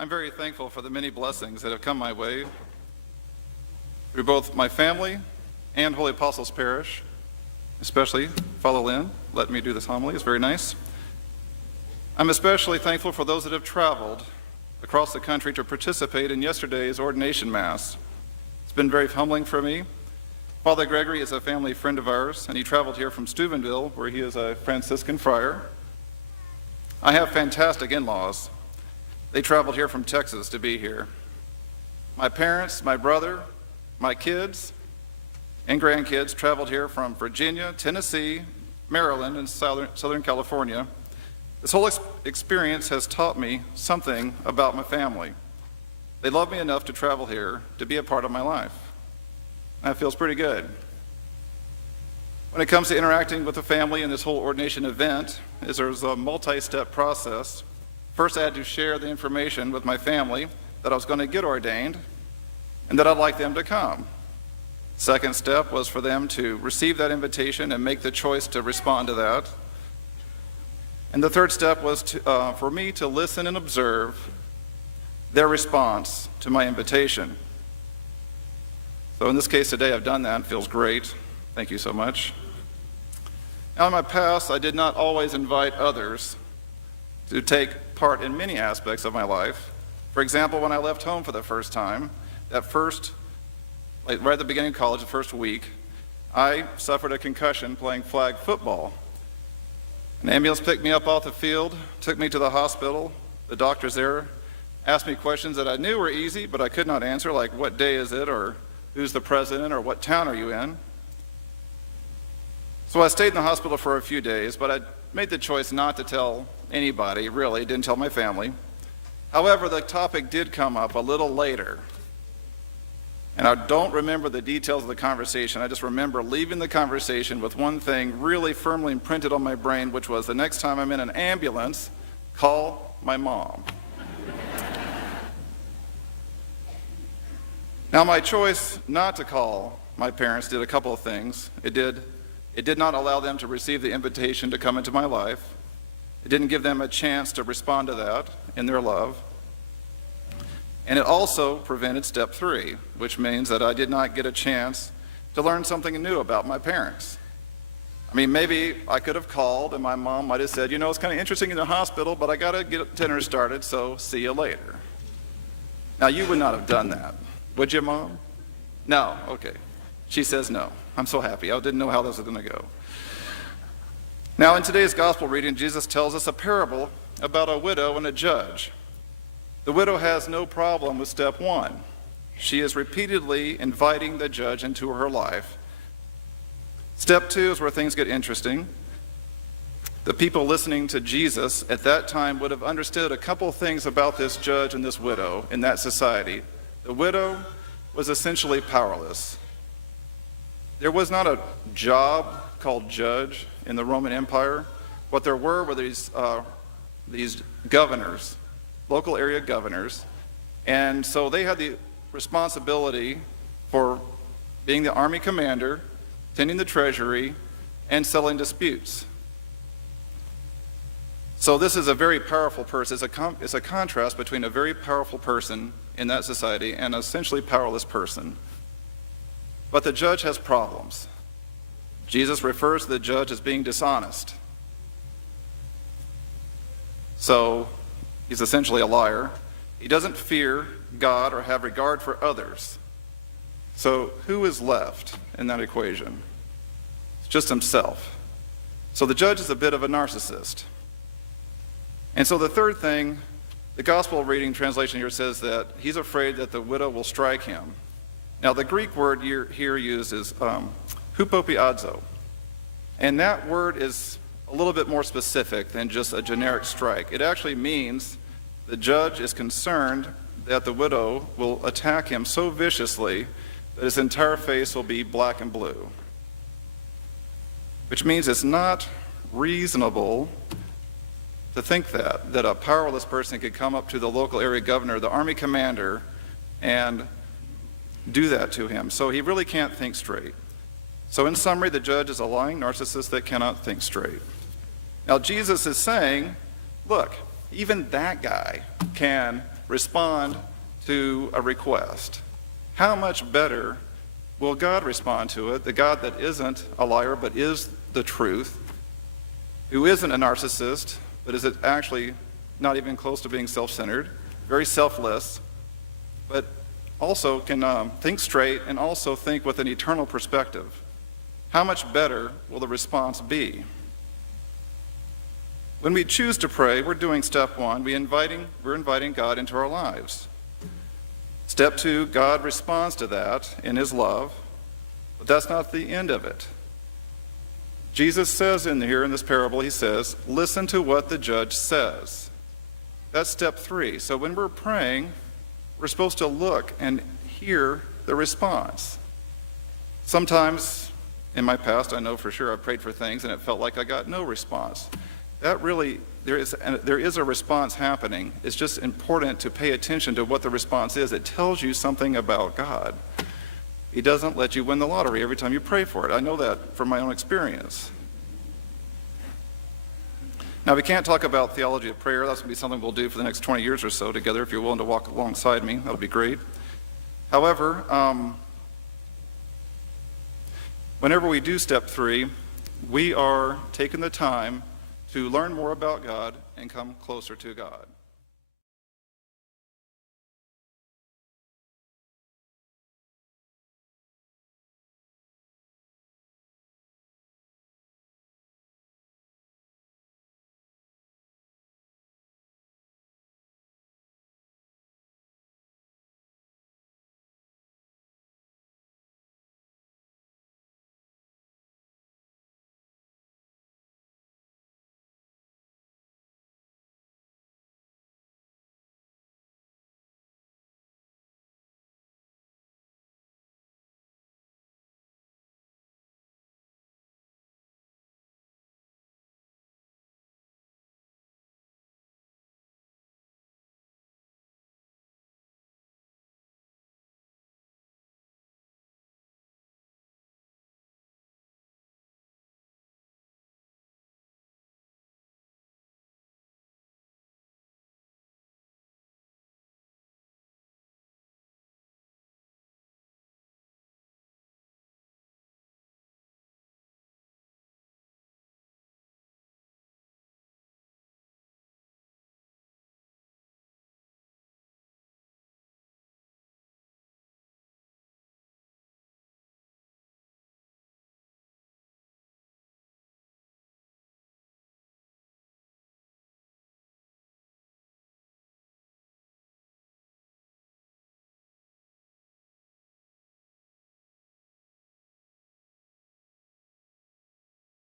I'm very thankful for the many blessings that have come my way through both my family and Holy Apostles Parish, especially Father Lynn letting me do this homily. It's very nice. I'm especially thankful for those that have traveled across the country to participate in yesterday's ordination Mass. It's been very humbling for me. Father Gregory is a family friend of ours, and he traveled here from Steubenville, where he is a Franciscan friar. I have fantastic in-laws. They traveled here from Texas to be here. My parents, my brother, my kids, and grandkids traveled here from Virginia, Tennessee, Maryland, and Southern California. This whole experience has taught me something about my family. They love me enough to travel here to be a part of my life. That feels pretty good. When it comes to interacting with the family in this whole ordination event, there's a multi-step process. First, I had to share the information with my family that I was going to get ordained and that I'd like them to come. Second step was for them to receive that invitation and make the choice to respond to that. And the third step was for me to listen and observe their response to my invitation. So in this case today, I've done that. It feels great. Thank you so much. Now, in my past, I did not always invite others to take part in many aspects of my life. For example, when I left home for the first time, right at the beginning of college, the first week, I suffered a concussion playing flag football. An ambulance picked me up off the field, took me to the hospital. The doctors there asked me questions that I knew were easy, but I could not answer, like what day is it, or who's the president, or what town are you in? So I stayed in the hospital for a few days, but I made the choice not to tell anybody, really, didn't tell my family. However, the topic did come up a little later. And I don't remember the details of the conversation. I just remember leaving the conversation with one thing really firmly imprinted on my brain, which was the next time I'm in an ambulance, call my mom. Now, my choice not to call my parents did a couple of things. It did not allow them to receive the invitation to come into my life. It didn't give them a chance to respond to that in their love. And it also prevented step 3, which means that I did not get a chance to learn something new about my parents. I mean, maybe I could have called and my mom might have said, it's kind of interesting in the hospital, but I got to get dinner started, so see you later. Now, you would not have done that. Would you, Mom? No? Okay. She says no. I'm so happy. I didn't know how this was going to go. Now, in today's gospel reading, Jesus tells us a parable about a widow and a judge. The widow has no problem with step 1. She is repeatedly inviting the judge into her life. Step 2 is where things get interesting. The people listening to Jesus at that time would have understood a couple things about this judge and this widow in that society. The widow was essentially powerless. There was not a job called judge in the Roman Empire. What there were these governors, local area governors, and so they had the responsibility for being the army commander, tending the treasury, and settling disputes. So this is a very powerful person. It's a contrast between a very powerful person in that society and an essentially powerless person. But the judge has problems. Jesus refers to the judge as being dishonest. So he's essentially a liar. He doesn't fear God or have regard for others. So who is left in that equation? It's just himself. So the judge is a bit of a narcissist. And so the third thing, the gospel reading translation here says that he's afraid that the widow will strike him. Now the Greek word here used is hupopiazo. And that word is a little bit more specific than just a generic strike. It actually means the judge is concerned that the widow will attack him so viciously that his entire face will be black and blue. Which means it's not reasonable to think that a powerless person could come up to the local area governor, the army commander, and do that to him. So he really can't think straight. So in summary, the judge is a lying narcissist that cannot think straight. Now Jesus is saying, look, even that guy can respond to a request, how much better will God respond to it, the God that isn't a liar but is the truth, who isn't a narcissist but is actually not even close to being self-centered, very selfless, but also can think straight and also think with an eternal perspective. How much better will the response be? When we choose to pray, we're doing step one. We're inviting God into our lives. Step two, God responds to that in his love, but that's not the end of it. Jesus says in this parable, he says, listen to what the judge says. That's step three. So when we're praying, we're supposed to look and hear the response. Sometimes in my past, I know for sure I've prayed for things and it felt like I got no response. There is a response happening. It's just important to pay attention to what the response is. It tells you something about God. He doesn't let you win the lottery every time you pray for it. I know that from my own experience. Now, we can't talk about theology of prayer. That's going to be something we'll do for the next 20 years or so together. If you're willing to walk alongside me, that would be great. However, whenever we do step three, we are taking the time to learn more about God and come closer to God.